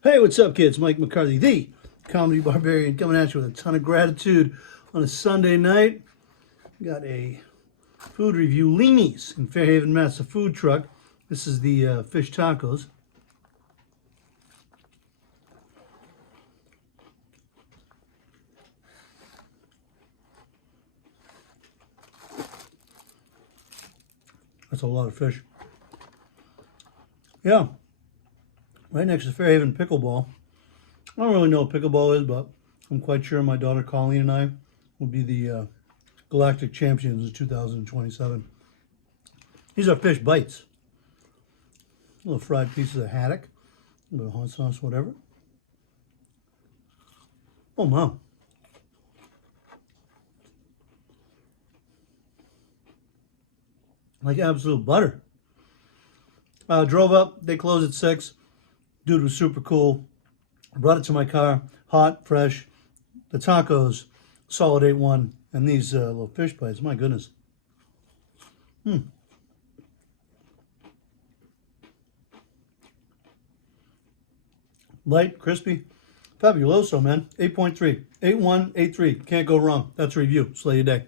Hey, what's up, kids? Mike McCarthy, the Comedy Barbarian, coming at you with a ton of gratitude on a Sunday night. Got a food review, Leanie's in Fairhaven, Mass. A food truck. This is the fish tacos. That's a lot of fish. Yeah, right next to Fairhaven Pickleball. I don't really know what pickleball is, but I'm quite sure my daughter Colleen and I will be the Galactic Champions in 2027. These are fish bites. Little fried pieces of haddock, a little hot sauce, whatever. Oh, wow. Like absolute butter. Drove up, they closed at 6. Dude was super cool. Brought it to my car, hot, fresh. The tacos, solid 8-1. And these little fish bites, my goodness. Light, crispy, fabuloso, man. 8.3, 8-1, 8-3. Can't go wrong. That's a review. Slay your day.